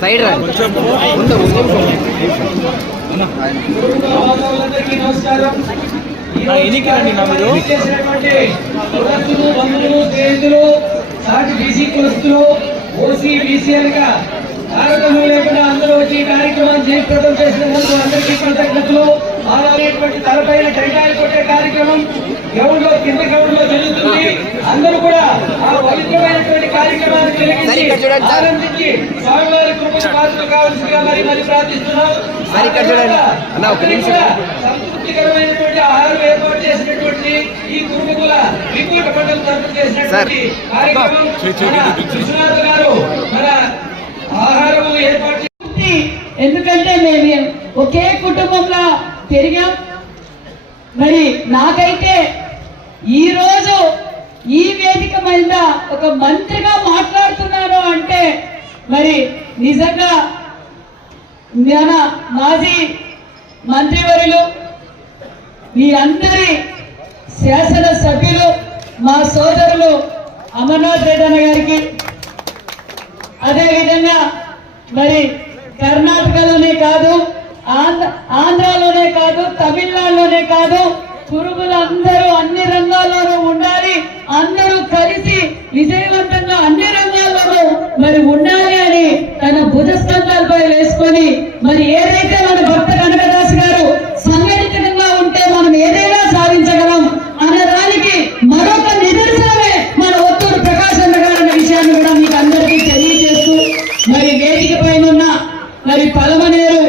Side తారతమ్యం లేకుండా అందరూ వచ్చి కార్యక్రమాన్ని జయప్రదం చేసినందుకు అందరికీ కృతజ్ఞతలు. అలాంటి తలపైన టెంకాయలు కొట్టే కార్యక్రమం గ్రౌండ్ లో కింద గ్రౌండ్ లో జరుగుతుంది. అందరూ కూడా ఆ పవిత్రమైనటువంటి కార్యక్రమాన్ని జరిగించి ఆనందించి స్వామివారి కృపకు పాత్రలు కావాల్సిందిగా మరి ప్రార్థిస్తున్నాం. సంతృప్తికరమైనటువంటి ఆహారం ఏర్పాటు చేసినటువంటి ఈ కుటుంబకుల రిపోర్ట్ మండలం తరఫు చేసినటువంటి కార్యక్రమం విశ్వనాథ్ గారు మన ఆహారము ఏర్పాటు. ఎందుకంటే మేము ఒకే కుటుంబంలో పెరిగాం. మరి నాకైతే ఈరోజు ఈ వేదిక మీద ఒక మంత్రిగా మాట్లాడుతున్నాను అంటే మరి నిజంగా మన మాజీ మంత్రివర్యులు మీ అందరి శాసన సభ్యులు మా సోదరులు అమర్నాథ్ రెడ్డి అన్న గారికి, అదేవిధంగా మరి కర్ణాటకలోనే కాదు, ఆంధ్రాలోనే కాదు, తమిళనాడులోనే కాదు, కురుబులందరూ అన్ని రంగాల్లోనూ ఉండాలి, అందరూ కలిసి విజయవంతంగా అన్ని రంగాల్లోనూ మరి ఉండాలి అని తన భుజస్కంధాలపై వేసుకొని మరి ఏదైతే మన భక్త కనకదాస్ గారు సంఘటితంగా ఉంటే మనం ఏదైనా సాధించగలం అన్నదానికి మరొక నిదర్శనమే మన ఒత్తూరు ప్రకాశం గారు అన్న విషయాన్ని కూడా మీకు అందరికీ తెలియజేస్తూ మరి వేదిక పైన మరి పలమనేరు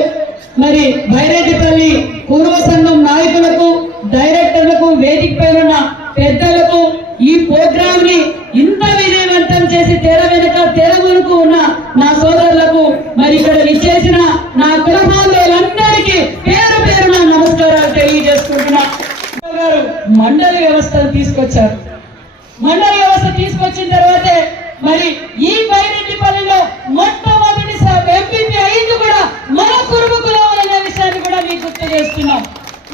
మరి భైరెడ్డిపల్లి పూర్వ సంఘం నాయకులకు, డైరెక్టర్లకు, వేదిక పైన పెద్దలకు ఈ ప్రోగ్రామ్ ని ఇంత విజయవంతం చేసి తెర వెనుక తెర వరకు ఉన్న నా సోదరులకు మరి ఇక్కడ ఇచ్చేసిన నా కులబాంధవులందరికీ పేరు పేరున నమస్కారాలు తెలియజేసుకుంటున్నా. గారు మండలి వ్యవస్థను తీసుకొచ్చారు. మండలి వ్యవస్థ తీసుకొచ్చిన తర్వాతే మరి ఈ బైరెడ్డిపల్లిలో మొట్టమొదటి ఎంపీపీ అయింది కూడా మన కురుబు కులం అనే విషయాన్ని కూడా మీకు గుర్తు చేస్తున్నాం.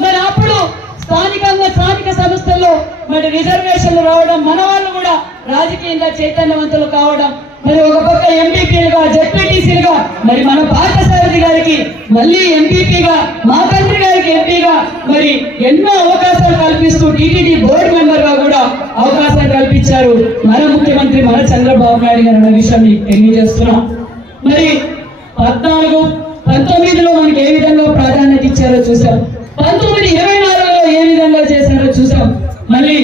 మరి అప్పుడు స్థానిక సంస్థల్లో మరి రిజర్వేషన్లు రావడం, మన వాళ్ళు కూడా రాజకీయంగా చైతన్యవంతులు కావడం, మరి ఒక పక్క ఎంపీపీలుగా, జెడ్పీటీసీలుగా మరి మన పార్థసారథి గారికి మళ్ళీ ఎంపీపీగా, మా తండ్రి గారికి ఎంపీగా మరి ఎన్నో అవకాశాలు కల్పిస్తూ టీటీడీ బోర్డు మెంబర్ గా కూడా అవకాశాలు కల్పించారు మన ముఖ్యమంత్రి మన చంద్రబాబు నాయుడు గారు అన్న విషయం మీకు తెలియజేస్తున్నాం. మరి 14-19లో మనకి ఏ విధంగా ప్రాధాన్యత ఇచ్చారో చూసాం. 1924లో ఏ విధంగా చేశారో చూసాం. మళ్ళీ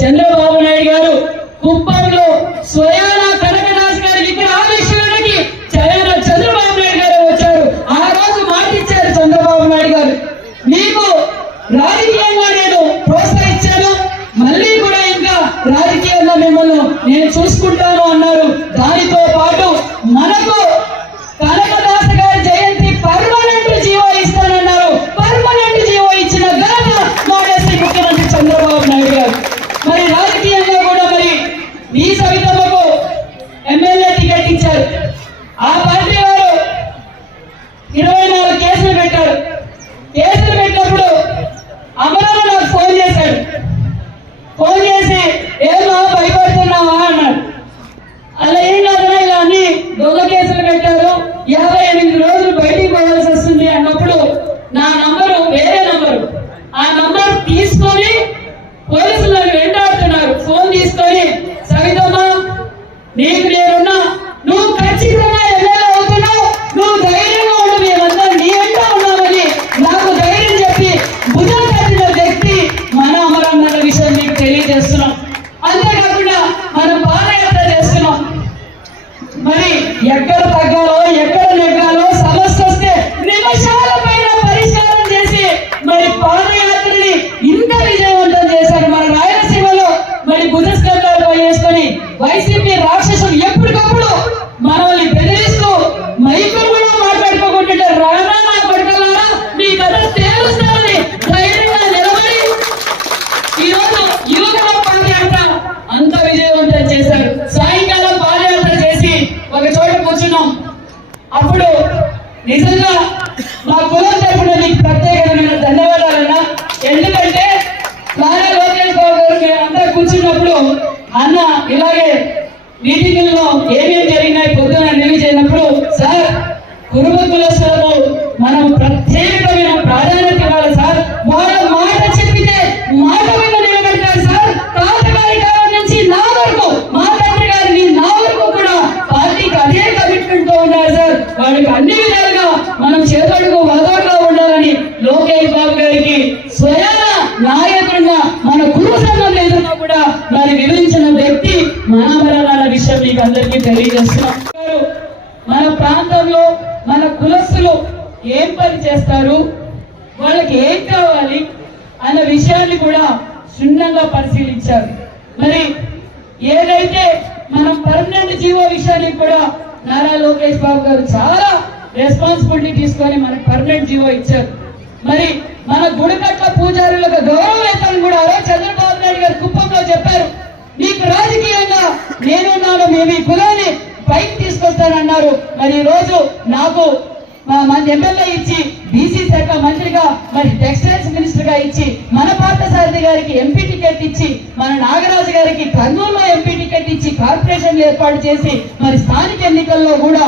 చంద్రబాబు నాయుడు గారు కుప్పంలో స్వయాన కనకదాస్ గారి విగ్రహావిష్కరణకి చంద్రబాబు నాయుడు గారు వచ్చారు. ఆ రోజు మాట ఇచ్చారు చంద్రబాబు నాయుడు గారు, మీకు రాజకీయంగా నేను ప్రోత్సహించాను, మళ్ళీ కూడా ఇంకా రాజకీయంగా మిమ్మల్ని నేను చూసుకుంటాను అన్నారు. దానితో పాటు మనకు కనకదాస్ గారి జయంతి పర్మనెంట్ జీవో ఇస్తానన్నారు. పర్మనెంట్ జీవో ఇచ్చిన ఘనత మాడేసి ముఖ్యమంత్రి చంద్రబాబు నాయుడు గారు. మరి రాజకీయంగా కూడా మరి ఈ సవితమ్మకు ఎమ్మెల్యే టికెట్ ఇచ్చారు. ఆ పార్టీ వారు 24 కేసులు పెట్టారు. కేసులు పెట్టినప్పుడు అమరావు నాకు ఫోన్ చేశాడు. ఫోన్ చేసి ఏమో భయపడుతున్నావా అన్నాడు. అలా ఏం కాదన్నా, ఇలా అన్ని దొంగ కేసులు పెట్టారు, 58 రోజులు బయటికి పోవాల్సి వస్తుంది అన్నప్పుడు నా నంబరు వేరే నంబరు, ఆ నంబర్ తీసుకొని పోలీసులు వెంటాడుతున్నారు. ఫోన్ తీసుకొని సవితమ్మ నీకు నేనున్నా, నువ్వు ఖచ్చితంగా ఎమ్మెల్యే అవుతున్నావు, నువ్వు ధైర్యంగా ఉండు, మేమంతా నీ వెంట ఉన్నామని నాకు ధైర్యం చెప్పి భుజం తట్టిన వ్యక్తి మన అమరన్న విషయం మీకు తెలియజేస్తున్నాం. అంతేకాకుండా మనం పాదయాత్ర చేస్తున్నాం. మరి ఎక్కడ తగ్గాలో ఎక్కడ నెగ్గాలో సమస్య వస్తే నిమిషాల పైన పరిష్కారం చేసి మరి పాదయాత్రని ఇంత విజయవంతం చేశారు. మన రాయలసీమలో మరి భుజస్కంధాలు వేసుకొని వైసీపీ రాక్షసులు ఎప్పటికప్పుడు మనల్ని బెదిరిస్తూ మైకులు కూడా మాట్లాడుకోకుండా రానా నా కొడుకులారా మీ కథ తేలుస్తామని ధైర్యంగా నిలబడి ఈరోజు యువకుల పాదయాత్ర అంత విజయవంతం చేశారు. సాయంకాలం పాదయాత్ర చేసి ఒక చోట కూర్చున్నాం. అప్పుడు నిజంగా మా కులం తరపున నీకు ప్రత్యేకమైన ధన్యవాదాలన్నా. ఎందుకంటే నారా లోకేష్ బాబు గారు మేము అంతా కూర్చున్నప్పుడు అన్న ఇలాగే మీటింగుల్లో ఏమేమి జరిగినాయి పొద్దున రిలీజ్ అయినప్పుడు, సార్ కురుబ కులస్తులకు మనం ప్రత్యేకమైన ప్రాధాన్యత ఇవ్వాలి సార్. వాళ్ళ మాట చెప్పితే మాట మీద నిలబెడతారు సార్. తాతగారి కాలం నుంచి నా వరకు, మా తండ్రి గారిని నా వరకు కూడా పార్టీకి అదే కమిట్మెంట్ తో ఉన్నారు సార్. వాళ్ళకి అన్ని విధాలుగా మనం చేదోడుగా వదోడుగా ఉండాలని లోకేష్ బాబు గారికి స్వయాన నాయకుడిగా మన కురుబ సంఘం ఎదురుగా కూడా మరి వివరించిన వ్యక్తి మనవరాల విషయం మీకు అందరికీ తెలియజేస్తున్నాం. మన ప్రాంతంలో మన కులస్తులు ఏం పని చేస్తారు, వాళ్ళకి ఏం కావాలి అన్న విషయాన్ని కూడా క్షుణ్ణంగా పరిశీలించారు. మరి ఏదైతే మనం పర్మనెంట్ జీవో విషయానికి కూడా నారా లోకేష్ బాబు గారు చాలా రెస్పాన్సిబిలిటీ తీసుకొని మనకు పర్మనెంట్ జీవో ఇచ్చారు. మరి మన గుడికట్ల పూజారులకు గౌరవ వేతనం కూడా చంద్రబాబు నాయుడు గారు కుప్పంలో చెప్పారు, మీకు రాజకీయంగా నేనున్నాను, మేము ఈ కులాన్ని పైకి తీసుకొస్తానన్నారు. మరి ఈ రోజు నాకు మన ఎమ్మెల్యే ఇచ్చి, బీసీ శాఖ మంత్రిగా, మరి టెక్స్టైల్స్ మినిస్టర్ గా ఇచ్చి, మన పార్థసారథి గారికి ఎంపీ టికెట్ ఇచ్చి, మన నాగరాజు గారికి కర్నూలులో ఎంపీ టికెట్ ఇచ్చి కార్పొరేషన్ ఏర్పాటు చేసి మరి స్థానిక ఎన్నికల్లో కూడా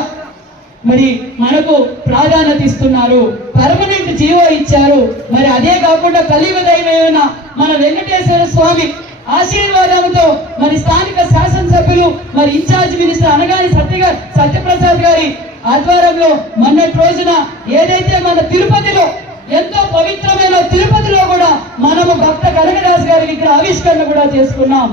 మరి మనకు ప్రాధాన్యత ఇస్తున్నారు. పర్మనెంట్ జీవో ఇచ్చారు. మరి అదే కాకుండా కలియుగ దైవమైన మన వెంకటేశ్వర స్వామి ఆశీర్వాదంతో మరి స్థానిక శాసనసభ్యులు మరి ఇన్ఛార్జ్ మినిస్టర్ అనగాని సత్యప్రసాద్ గారి ఆధ్వర్యంలో మొన్నటి రోజున ఏదైతే మన తిరుపతిలో ఎంతో పవిత్రమైన తిరుపతిలో కూడా మనము భక్త కనకదాస్ గారి విగ్రహ ఆవిష్కరణ కూడా చేసుకున్నాం.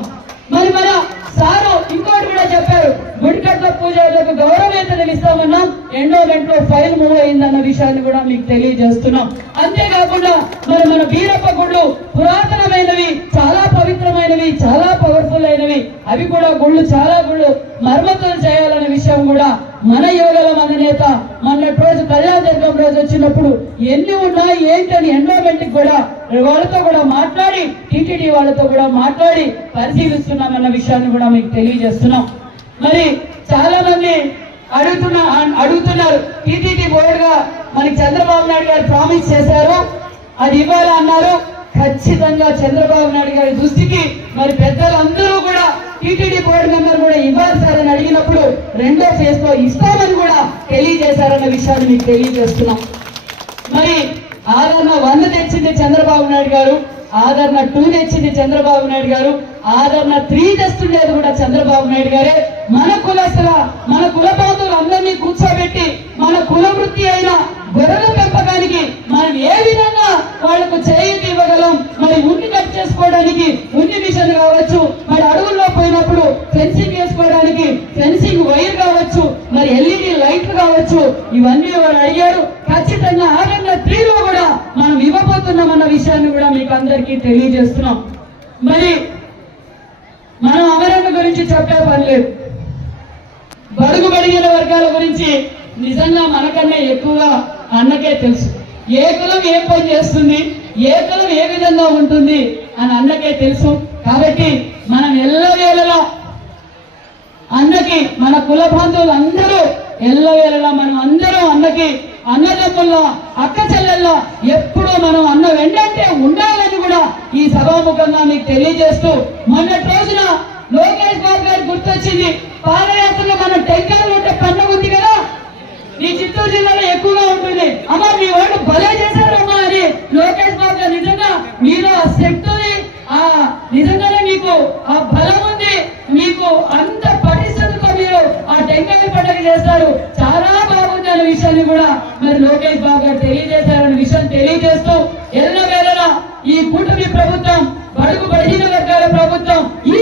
మరి మన సారు ఇంకోటి కూడా చెప్పారు, గుడికట్ల పూజలకు గౌరవేతనం ఇస్తామన్నాం, ఎండోమెంట్ లో ఫైల్ మూవ్ అయిందన్న విషయాన్ని కూడా మీకు తెలియజేస్తున్నాం. అంతేకాకుండా మరి మన బీరప్ప గుళ్ళు పురాతనమైనవి, చాలా పవిత్రమైనవి, చాలా పవర్ఫుల్ అయినవి, అవి కూడా గుళ్ళు చాలా గుళ్ళు మరమ్మతులు చేయాలనే విషయం కూడా మన యువగల మన నేత మొన్నటి రోజు కళ్యాణదుర్గం రోజు వచ్చినప్పుడు ఎన్ని ఉన్నాయి ఏంటని ఎండోమెంట్ కూడా వాళ్ళతో కూడా మాట్లాడి, టీటీడీ వాళ్ళతో కూడా మాట్లాడి పరిశీలిస్తున్నామన్న విషయాన్ని కూడా మీకు తెలియజేస్తున్నాం. మరి చాలా మంది అడుగుతున్నారు, టీటీడీ బోర్డుగా మనకి చంద్రబాబు నాయుడు గారు ప్రామిస్ చేశారు, అది ఇవ్వాలా అన్నారు. ఖచ్చితంగా చంద్రబాబు నాయుడు గారి దృష్టికి మరి పెద్దలందరూ కూడా టీటీడీ బోర్డు మెంబర్ కూడా ఇవ్వాలి సార్ అని అడిగినప్పుడు రెండో ఫేజ్ లో ఇస్తామని కూడా తెలియజేశారన్న విషయాన్ని మీకు తెలియజేస్తున్నాం. మరి ఆదరణ 1 తెచ్చింది చంద్రబాబు నాయుడు గారు, ఆదరణ 2 తెచ్చింది చంద్రబాబు నాయుడు గారు, ఆదరణ 3 తెస్తుండేది కూడా చంద్రబాబు నాయుడు గారే. మన కులస్తుల, మన కుల బాంధవులు అందరినీ కూర్చోబెట్టి మన కుల వృత్తి అయిన గొర్రెల పెంపకానికి మనం ఏ విధంగా వాళ్లకు చేయూతి ఇవ్వగలం, మరి ఉన్ని కట్ చేసుకోవడానికి ఉన్ని మిషన్ కావచ్చు, మరి అడవుల్లో పోయినప్పుడు ఫెన్సింగ్ వేసుకోవడానికి ఫెన్సింగ్ వైర్ కావచ్చు, మరి ఎల్ఈడి లైట్లు కావచ్చు, ఇవన్నీ వాడు అడిగారు. ఖచ్చితంగా ఆదరణ 3లో కూడా మనం ఇవ్వబోతున్నాం అన్న విషయాన్ని కూడా మీకు అందరికీ తెలియజేస్తున్నాం. మరి మనం అమరన్న గురించి చెప్పే పని లేదు, బడుగు బడిగిన వర్గాల గురించి నిజంగా మనకన్నా ఎక్కువగా అన్నకే తెలుసు. ఏ కులం ఏ పని చేస్తుంది, ఏ కులం ఏ విధంగా ఉంటుంది అని అన్నకే తెలుసు. కాబట్టి మనం ఎల్లవేళలా అన్నకి, మన కుల బంధువులు అందరూ ఎల్లవేళలా మనం అందరూ అన్నకి అన్నదమ్ముల్లో, అక్క చెల్లెల్లో ఎప్పుడూ మనం అన్న వెంటనే ఉండాలని కూడా ఈ సభాముఖంగా మీకు తెలియజేస్తూ, మొన్నటి రోజున లోకేష్ బాబు గారు గుర్తొచ్చింది, పాదయాత్రలో మన టెంకాయలు ఉంటే పండుగ ఉంది కదా, ఈ చిత్తూరు జిల్లాలో ఎక్కువగా ఉంటుంది, అమ్మా మీ వాళ్ళు భలే చేశారమ్మా అని లోకేష్ బాబు గారు నిజంగా మీరు ఆ శక్తిని, ఆ నిజంగానే మీకు ఆ బలం ఉంది, మీకు అంత పటిష్టతతో మీరు ఆ టెంకాయ పండుగ చేస్తారు, చాలా బాగుంది అనే విషయాన్ని కూడా మరి లోకేష్ బాబు గారు తెలియజేశారనే విషయం తెలియజేస్తూ, ఎల్లవేళలా ఈ కూటమి ప్రభుత్వం, బడుగు బడిన వర్గాల ప్రభుత్వం, ఈ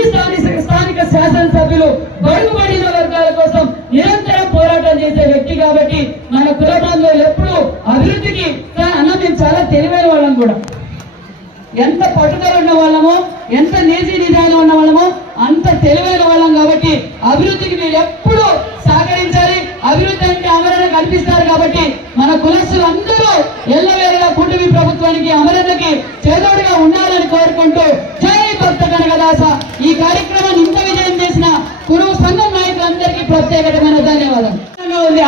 స్థానిక శాసనసభ్యులు బడుగు బడిన వర్గాల కోసం నిరంతరం పోరాటం చేసే వ్యక్తి కాబట్టి మన కుల బంధువులు ఎప్పుడు అభివృద్ధికి అన్న మేము చాలా తెలివైన వాళ్ళం కూడా, ఎంత పట్టుదల ఉన్న వాళ్ళమో, ఎంత నీతి నిదానం ఉన్న వాళ్ళమో అంత తెలివైన వాళ్ళం కాబట్టి అభివృద్ధికి మీరు ఎప్పుడు సహకరించాలి. అభివృద్ధి అంటే అమరణ కల్పిస్తారు కాబట్టి మన కులస్తులు అందరూ ఎల్లవేళలా కూటమి ప్రభుత్వానికి, అమరణకి చేదోడుగా ఉండాలని కోరుకుంటూ జై భక్త కనకదాస. ఈ కార్యక్రమాన్ని ఇంత విజయం చేసిన కురువు సంఘం నాయకులందరికీ ప్రత్యేకమైన ధన్యవాదాలు.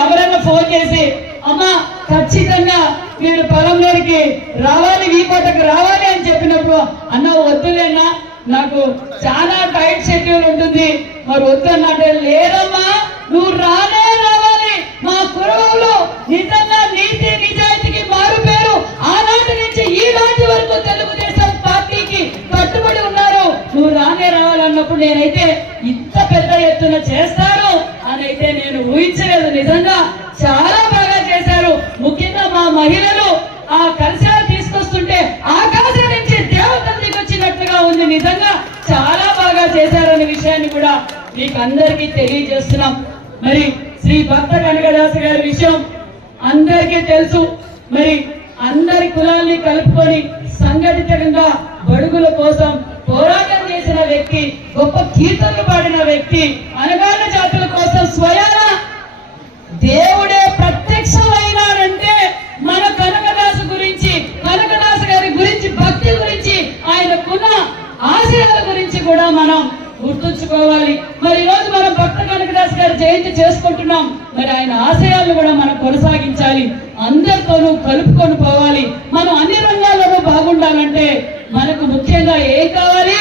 అమరణ ఫోన్ చేసి, అమ్మా ఖచ్చితంగా మీరు పొలంలోనికి రావాలి, వీకోటకు రావాలి అని చెప్పినప్పుడు, అన్న వద్దులేనా నాకు చాలా టైట్ షెడ్యూల్ ఉంటుంది, మరి వద్దన్నట్టే, లేదమ్మా నువ్వు రావాలి, మా కుటుంబంలో నిజంగా నీతి నిజాయితీకి మారు పేరు ఆనాటి నుంచి ఈ నాటి వరకు తెలుగుదేశం పార్టీకి కట్టుబడి ఉన్నారు. నువ్వు రావాలన్నప్పుడు నేనైతే ఇంత పెద్ద ఎత్తున చేస్తారు అని అయితే నేను ఊహించలేదు. నిజంగా చాలా బాగా చేశారు. ముఖ్యంగా మా మహిళలు ఆ కలశాలు తీసుకొస్తుంటే ఆకాశం నుంచి దేవతలు దిగొచ్చినట్లుగా ఉంది. నిజంగా చాలా బాగా చేశారనే విషయాన్ని కూడా మీకు అందరికీ తెలియజేస్తున్నాం. మరి శ్రీ భక్త కనకదాస గారి విషయం అందరికీ తెలుసు. మరి అందరి కులాల్ని కలుపుకొని సంఘటితంగా బడుగుల కోసం పోరాటం చేసిన వ్యక్తి, గొప్ప కీర్తనలు పాడిన వ్యక్తి, అనగాన జాతుల కోసం స్వయాన దేవుడే ప్రత్యక్షమైనాడంటే మన కనకదాసు గురించి, కనకదాస గారి గురించి, భక్తి గురించి, ఆయనకున్న ఆశయాల గురించి కూడా మనం గుర్తుంచుకోవాలి. మరి ఈ రోజు మనం భక్త కనకదాస్ గారి జయంతి చేసుకుంటున్నాం. మరి ఆయన ఆశయాలను కూడా మనం కొనసాగించాలి, అందరితోనూ కలుపుకొని పోవాలి. మనం అన్ని రంగాల్లోనూ బాగుండాలంటే మనకు ముఖ్యంగా ఏం కావాలి?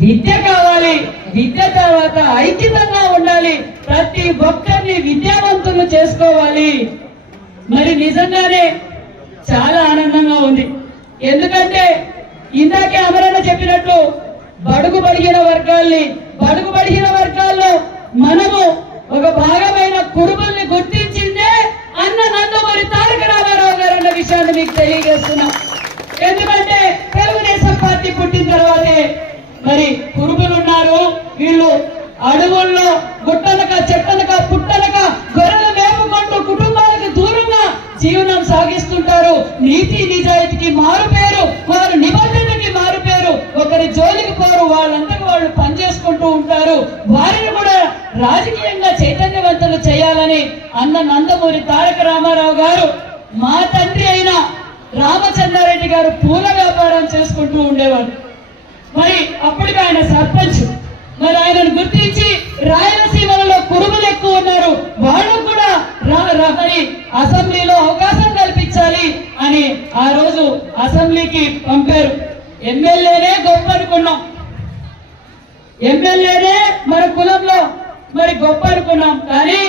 విద్య కావాలి. విద్య తర్వాత ఐక్యతంగా ఉండాలి. ప్రతి ఒక్కరిని విద్యావంతులు చేసుకోవాలి. మరి నిజంగానే చాలా ఆనందంగా ఉంది. ఎందుకంటే ఇందాకే అమరన్న చెప్పినట్లు బడుగు బడిగిన వర్గాల్లో మనము ఒక భాగమైన కురుబల్ని గుర్తించిందే అన్న నందమూరి తారక రామారావు గారు అన్న విషయాన్ని మీకు తెలియజేస్తున్నాం. ఎందుకంటే తెలుగుదేశం పార్టీ పుట్టిన తర్వాతే మరి కురుబులు ఉన్నారు. వీళ్ళు అడవుల్లో గుట్టనక చెట్టనక పుట్టనక గొర్రెలు మేపుకుంటూ కుటుంబాలకు దూరంగా జీవనం సాగిస్తుంటారు. నీతి నిజాయితీకి మారు పేరు, వారు నిబంధనకి మారు పేరు. ఒకరి జోలికి పోరు, వాళ్ళంతకు వాళ్ళు పనిచేసుకుంటూ ఉంటారు. వారిని కూడా రాజకీయంగా చైతన్యవంతులు చేయాలని అన్న నందమూరి తారక రామారావు గారు, మా తండ్రి అయిన రామచంద్రారెడ్డి గారు పూల వ్యాపారం చేసుకుంటూ ఉండేవారు. మరి అప్పటికి ఆయన సర్పంచ్. మరి ఆయనను గుర్తించి రాయలసీమలలో కురుబులు ఎక్కువ ఉన్నారు, వాళ్ళు కూడా మరి అసెంబ్లీలో అవకాశం కల్పించాలి అని ఆ రోజు అసెంబ్లీకి పంపారు. ఎమ్మెల్యేనే గొప్ప అనుకున్నాం, ఎమ్మెల్యేనే మన కులంలో మరి గొప్ప అనుకున్నాం. కానీ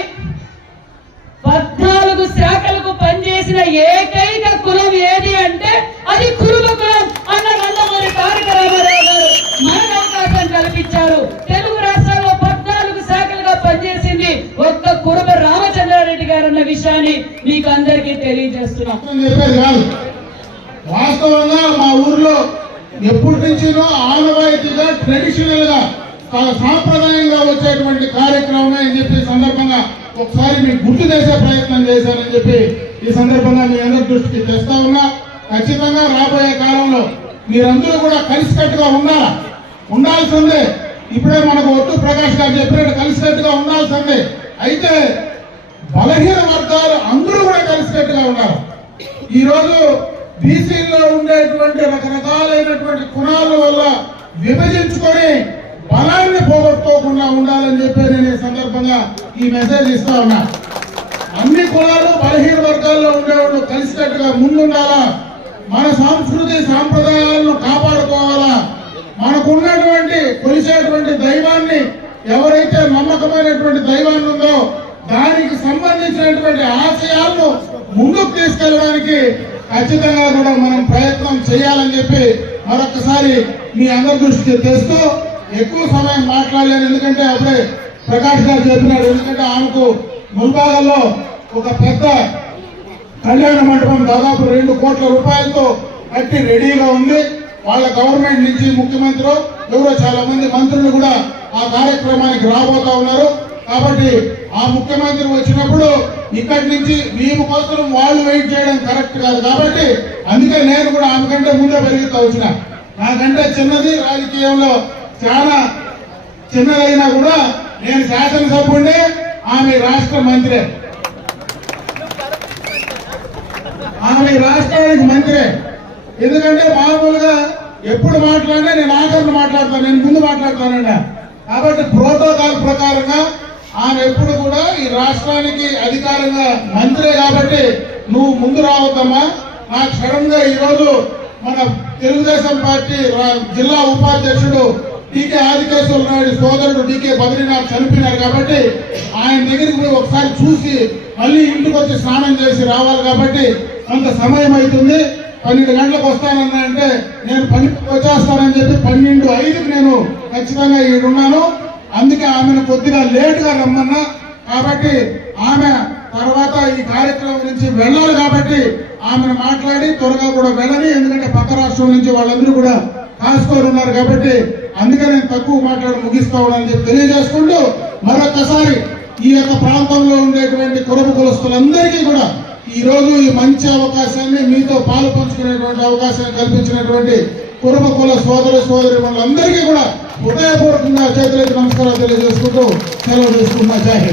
14 శాఖలకు పనిచేసిన ఏకైక కులం ఏది అంటే అది కురుబ కులం. అన్న నందమూరి తారక రామారావు గారు మనకు అవకాశం కల్పించారు. తెలుగు రాష్ట్రాల్లో 14 శాఖలుగా పనిచేసింది ఒక్క కురుబ రామచంద్రారెడ్డి గారు అన్న విషయాన్ని మీకు అందరికీ తెలియజేస్తున్నాం. వాస్తవంగా మా ఊర్లో ఎప్పటి నుంచినో ఆనవాయితీగా ట్రెడిషనల్ గా సాంప్రదాయంగా వచ్చేటువంటి కార్యక్రమమే అని చెప్పి సందర్భంగా ఒకసారి మీకు గుర్తు చేసే ప్రయత్నం చేశానని చెప్పి ఈ సందర్భంగా మీ అందరి దృష్టికి తెస్తా ఉన్నా. ఖచ్చితంగా రాబోయే కాలంలో మీరందరూ కూడా కలిసికట్టుగా ఉండాల్సిందే. ఇప్పుడే మనకు ఒట్టు ప్రకాష్ గారు చెప్పినట్టు కలిసికట్టుగా ఉండాల్సిందే. అయితే బలహీన వర్గాలు అందరూ కూడా కలిసికట్టుగా ఉన్నారు. ఈ రోజు బీసీల్లో ఉండేటువంటి రకరకాలైనటువంటి కులాల వల్ల విభజించుకొని బలాన్ని పోగొట్టుకోకుండా ఉండాలని చెప్పి నేను ఈ సందర్భంగా ఈ మెసేజ్ ఇస్తా ఉన్నా. అన్ని కులాలు బలహీన వర్గాల్లో ఉండేవాళ్ళు కలిసికట్టుగా ముందుండాలా, మన సంస్కృతి సాంప్రదాయాలను కాపాడుకోవాలా, మనకున్నటువంటి కొలిసేటువంటి దైవాన్ని, ఎవరైతే నమ్మకమైనటువంటి దైవాన్ని ఉందో దానికి సంబంధించినటువంటి ఆశయాలను ముందుకు తీసుకెళ్ళడానికి ఖచ్చితంగా కూడా మనం ప్రయత్నం చేయాలని చెప్పి మరొకసారి మీ అందరి దృష్టికి తెస్తూ, ఎక్కువ సమయం మాట్లాడలేను ఎందుకంటే అప్పుడే ప్రకాష్ గారు చెప్పినాడు. ఎందుకంటే ఆమెకు ముల్బాగల్లో ఒక పెద్ద కళ్యాణ మండపం దాదాపు 2 కోట్ల రూపాయలతో కట్టి రెడీగా ఉంది. వాళ్ళ గవర్నమెంట్ నుంచి ముఖ్యమంత్రి ఎవరో చాలా మంది మంత్రులు కూడా ఆ కార్యక్రమానికి రాబోతా ఉన్నారు. కాబట్టి ఆ ముఖ్యమంత్రి వచ్చినప్పుడు ఇక్కడి నుంచి మేము కోసం వాళ్ళు వెయిట్ చేయడం కరెక్ట్ కాదు. కాబట్టి అందుకే నేను కూడా ఆమె కంటే ముందే పెరుగుతూ వచ్చిన. నాకంటే చిన్నది, రాజకీయంలో చాలా చిన్నదైనా కూడా నేను శాసనసభ్యుడిని, ఆమె రాష్ట్ర మంత్రి, ఆమె రాష్ట్రానికి మంత్రి. ఎందుకంటే మామూలుగా ఎప్పుడు మాట్లాడినా నేను ఆఖరిని మాట్లాడతాను, నేను ముందు మాట్లాడతానండి. కాబట్టి ప్రోటోకాల్ ప్రకారంగా ఆమె ఎప్పుడు కూడా ఈ రాష్ట్రానికి అధికారంగా మంత్రే కాబట్టి నువ్వు ముందు రావద్దమ్మా. నాకు సడన్ గా ఈరోజు మన తెలుగుదేశం పార్టీ జిల్లా ఉపాధ్యక్షుడు డికే ఆదికేశ్వర నాయుడు సోదరుడు డికే బద్రీనాథ్ చనిపోయినారు కాబట్టి ఆయన దగ్గరికి పోయి ఒకసారి చూసి మళ్ళీ ఇంటికి వచ్చి స్నానం చేసి రావాలి కాబట్టి కొంత సమయం అవుతుంది. 12 గంటలకు వస్తానన్నా అంటే నేను 12 వచ్చేస్తానని చెప్పి 12:05కి నేను ఖచ్చితంగా ఈడున్నాను. అందుకే ఆమెను కొద్దిగా లేటుగా రమ్మన్నా. కాబట్టి ఆమె తర్వాత ఈ కార్యక్రమం నుంచి వెళ్ళాలి కాబట్టి ఆమెను మాట్లాడి త్వరగా కూడా వెళ్ళని, ఎందుకంటే పక్క రాష్ట్రం నుంచి వాళ్ళందరూ కూడా కాసుకొని ఉన్నారు కాబట్టి అందుకే నేను తక్కువ మాట్లాడి ముగిస్తా ఉన్నానని చెప్పి తెలియజేసుకుంటూ మరొకసారి ఈ యొక్క ప్రాంతంలో ఉండేటువంటి కురబ కులస్తులందరికీ కూడా ఈ రోజు ఈ మంచి అవకాశాన్ని మీతో పాలు పంచుకునేటువంటి అవకాశాన్ని కల్పించినటువంటి కురబ కుల సోదర సోదరి వాళ్ళందరికీ కూడా హృదయపూర్వకంగా చేతులెత్తి నమస్కారాలు తెలియజేసుకుంటూ సెలవు తీసుకుంటున్నా. జై హింద్.